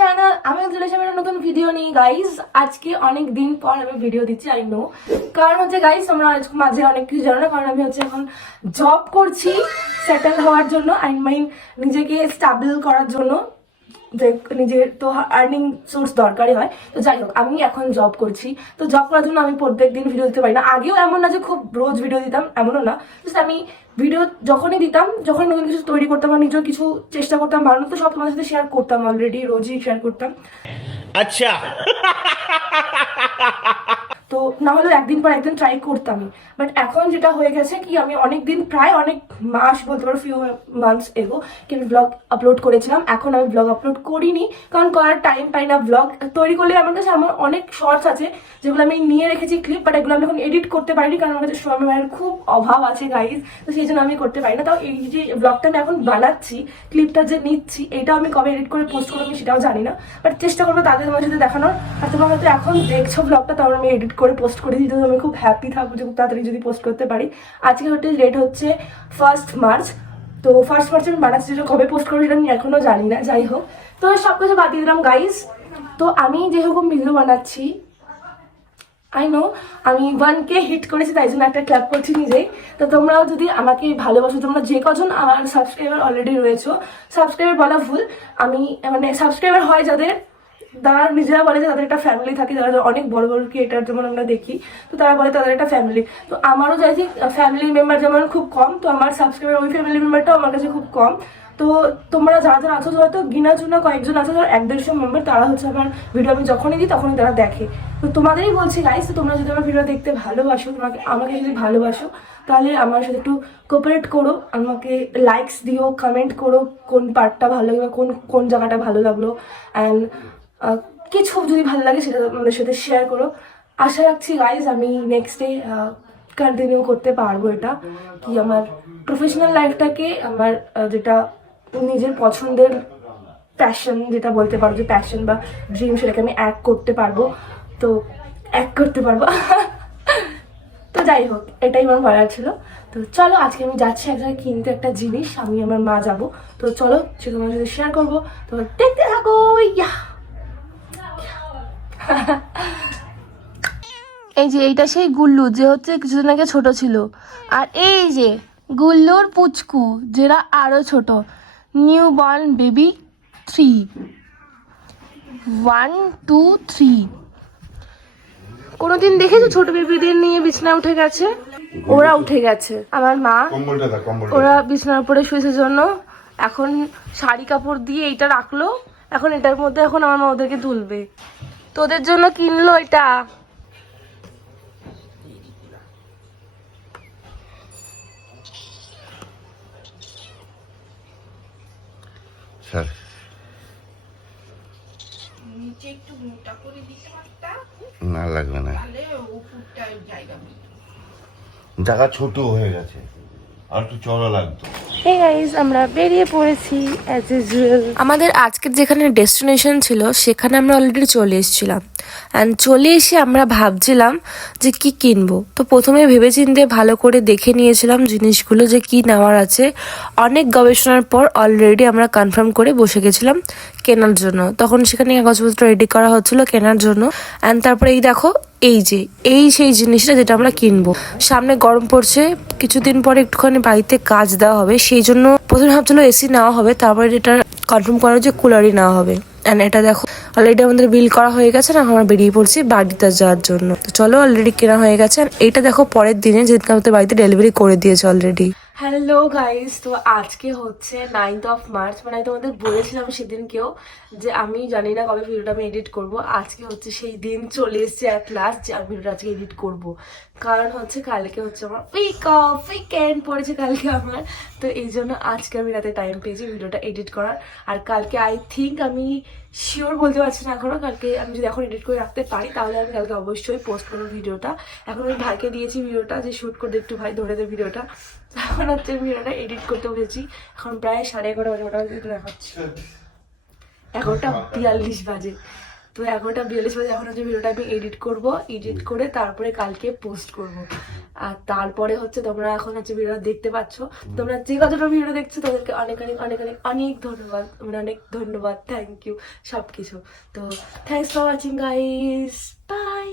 Channel. আমি চলে এসেছি একটা নতুন ভিডিও নিয়ে গাইস। আজকে অনেক দিন পর আমি ভিডিও দিচ্ছি, আই নো। কারণ হচ্ছে গাইস, তোমরা মাঝে অনেক কিছু জানো না, কারণ আমি হচ্ছে এখন জব করছি সেটেল হওয়ার জন্য, আই মিন নিজেকে স্টেবল করার জন্য, যে নিজের তো আর্নিং সোর্স দরকারই হয়। তো যাই হোক, আমি এখন জব করছি। তো জব করার জন্য আমি প্রত্যেক দিন ভিডিও দিতে পারি না। আগেও এমন না যে খুব রোজ ভিডিও দিতাম, এমনও না। জাস্ট আমি ভিডিও যখনই দিতাম, যখন নতুন কিছু তৈরি করতাম বা নিজের কিছু চেষ্টা করতাম বানানোর, তো সব তোমার সাথে শেয়ার করতাম, অলরেডি রোজই শেয়ার করতাম। আচ্ছা, তো না হলেও একদিন পর একদিন ট্রাই করতামই। বাট এখন যেটা হয়ে গেছে কি, আমি অনেক দিন, প্রায় অনেক মাস বলতে পারো, ফিউ মান্থস এগো কি আমি ব্লগ আপলোড করেছিলাম। এখন আমি ব্লগ আপলোড করিনি, কারণ করার টাইম পাই না। ব্লগ তৈরি করলে আমার কাছে আমার অনেক শর্টস আছে যেগুলো আমি নিয়ে রেখেছি ক্লিপ, বাট এগুলো আমি এখন এডিট করতে পারিনি, কারণ আমার কাছে সময়ের খুব অভাব আছে গাইজ। তো সেই জন্য আমি করতে পারি না। তাও এই যে ব্লগটা আমি এখন বানাচ্ছি, ক্লিপটা যে নিচ্ছি, এটাও আমি কবে এডিট করে পোস্ট করবো আমি সেটাও জানি না। বাট চেষ্টা করবো তাদের তোমার সাথে দেখানোর। আর তোমরা হয়তো এখন দেখছো ব্লগটা, তাও আমি এডিট করে পোস্ট করে দিই, তো আমি খুব হ্যাপি থাকবো যে খুব তাড়াতাড়ি যদি পোস্ট করতে পারি। আজকে হচ্ছে ডেট হচ্ছে 1 মার্চ। তো 1 মার্চ আমি বানাচ্ছি, যেটা কবে পোস্ট করবো সেটা আমি এখনো জানি না। যাই হোক, তো সব কিছু বাদ দিয়ে দিলাম গাইজ। তো আমি যেরকম ভিডিও বানাচ্ছি, আই নো আমি 1K হিট করেছি, তাই জন্য একটা ক্লাব করছি নিজেই। তো তোমরাও যদি আমাকে ভালোবাসো, তোমরা যে কজন আমার সাবস্ক্রাইবার অলরেডি রয়েছো, সাবস্ক্রাইবার বলা ভুল, আমি মানে সাবস্ক্রাইবার হয় যাদের, তারা নিজেরা বলে যে তাদের একটা ফ্যামিলি থাকে, যারা অনেক বড় বড় ক্রিয়েটার যেমন আমরা দেখি, তো তারা বলে তাদের একটা ফ্যামিলি। তো আমারও যাই ফ্যামিলি মেম্বার যেমন খুব কম, তো আমার সাবস্ক্রাইবার ওই ফ্যামিলি মেম্বারটাও আমার কাছে খুব কম। তো তোমরা যারা যারা আছো, হয়তো গিনা চুনা কয়েকজন আছে যারা 1-150 মেম্বার, তারা হচ্ছে আমার ভিডিও আমি যখনই দিই তখনই তারা দেখে। তো তোমাদেরই বলছি গাইস, তো তোমরা যদি আমার ভিডিও দেখতে ভালোবাসো, আমাকে যদি ভালোবাসো, তাহলে আমার সাথে একটু কোঅপারেট করো, আমাকে লাইকস দিও, কমেন্ট করো কোন পার্টটা ভালো লাগে বা কোন কোন জায়গাটা ভালো লাগলো, অ্যান্ড কিছু যদি ভালো লাগে সেটা আমাদের সাথে শেয়ার করো। আশা রাখছি গাইজ আমি নেক্সট ডে কন্টিনিউ করতে পারবো এটা, কি আমার প্রফেশনাল লাইফটাকে আমার যেটা নিজের পছন্দের প্যাশন, যেটা বলতে পারো যে প্যাশন বা ড্রিম, সেটাকে আমি অ্যাড করতে পারবো। তো অ্যাড করতে পারবো তো যাই হোক, এটাই আমার বলার ছিল। তো চলো, আজকে আমি যাচ্ছি এক জায়গায় কিনতে একটা জিনিস, আমি আমার মা যাবো। তো চলো, সে তোমার সাথে শেয়ার করবো, তো দেখতে থাকো। ইয়া এই যে এইটা সেই গুল্লু, যে হচ্ছে কিছুদিন আগে ছোট ছিল। আর এই যে গুল্লুর পুচকু, যেটা আরো ছোট, নিউ বর্ন বেবি 3, 1 2 3। কোনোদিন দেখেছো ছোট বেবিদের নিয়ে বিছানা উঠে গেছে? ওরা উঠে গেছে, আমার মা ওরা বিছানার উপরে শুয়েছে জন্য এখন শাড়ি কাপড় দিয়ে এইটা রাখলো। এখন এটার মধ্যে এখন আমার মা ওদেরকে তুলবে। তোদের জন্য কিনলো এটা। নিচে একটু মোটা করে দিতে পারতাম, না লাগবে না, তাহলে উপরটা জায়গা পেত। জায়গা ছোট হয়ে গেছে, আর একটু চড়া লাগতো। হে গাইস, আমরা বেরিয়ে পড়েছি অ্যাজ ইউজুয়াল। আমাদের আজকের যেখানে ডেস্টিনেশন ছিল সেখানে আমরা অলরেডি চলে এসেছিলাম। অ্যান্ড চলে এসে আমরা ভাবছিলাম যে কি কিনবো। তো প্রথমে ভেবেচিন্তে ভালো করে দেখে নিয়েছিলাম জিনিসগুলো যে কি নেওয়ার আছে। অনেক গবেষণার পর অলরেডি আমরা কনফার্ম করে বসে গেছিলাম কেনার জন্য। তখন সেখানে কাগজপত্র রেডি করা হচ্ছিল কেনার জন্য। অ্যান্ড তারপরে এই দেখো, এই যে সেই জিনিসটা যেটা আমরা কিনবো। সামনে গরম পড়ছে, কিছুদিন পরে একটুখানি বাড়িতে কাজ দেওয়া হবে, সেই জন্য প্রথমে ভাবছিল এসি নেওয়া হবে, তারপরে এটা কনফার্ম করা যে কুলারই নেওয়া হবে। অ্যান্ড এটা দেখো অলরেডি আমাদের বিল করা হয়ে গেছে, না আমরা বেরিয়ে পড়ছি বাড়িতে যাওয়ার জন্য। তো চলো, অলরেডি কেনা হয়ে গেছে। এইটা দেখো পরের দিনে, যেদিন আমাদের বাড়িতে ডেলিভারি করে দিয়েছে অলরেডি। হ্যালো গাইস, তো আজকে হচ্ছে 9th মার্চ। মানে আমি তোমাদের বলেছিলাম সেদিনকেও যে আমি জানি না কবে ভিডিওটা আমি এডিট করব। আজকে হচ্ছে সেই দিন চলে এসেছে অ্যাট লাস্ট যে আমি ভিডিওটা আজকে এডিট করব। কারণ হচ্ছে কালকে হচ্ছে আমার উইকেন্ড পড়েছে কালকে আমার। তো এই জন্য আজকে আমি রাতে টাইম পেয়েছি ভিডিওটা এডিট করার। আর কালকে আই থিঙ্ক, আমি শিওর বলতে পারছি না এখনো, কালকে আমি যদি এখন এডিট করে রাখতে পারি তাহলে আমি কালকে অবশ্যই পোস্ট করবো ভিডিওটা। এখন আমি ভাইকে দিয়েছি ভিডিওটা যে শ্যুট করে একটু ভাই ধরে দেয় ভিডিওটা। এখন হচ্ছে ভিডিওটা এডিট করতে বসেছি। এখন প্রায় 11:30 বাজে, মোটামুটি দেখাচ্ছি 11:42 বাজে। তো 11:42 বাজে, এখন হচ্ছে ভিডিওটা আমি এডিট করে তারপরে কালকে পোস্ট করব। আর তারপরে হচ্ছে তোমরা এখন হচ্ছে ভিডিওটা দেখতে পাচ্ছ। তোমরা যে কতটা ভিডিও দেখছো তাদেরকে অনেক অনেক অনেক অনেক অনেক ধন্যবাদ, মানে অনেক ধন্যবাদ, থ্যাংক ইউ সব কিছু। তো thanks for watching guys, by.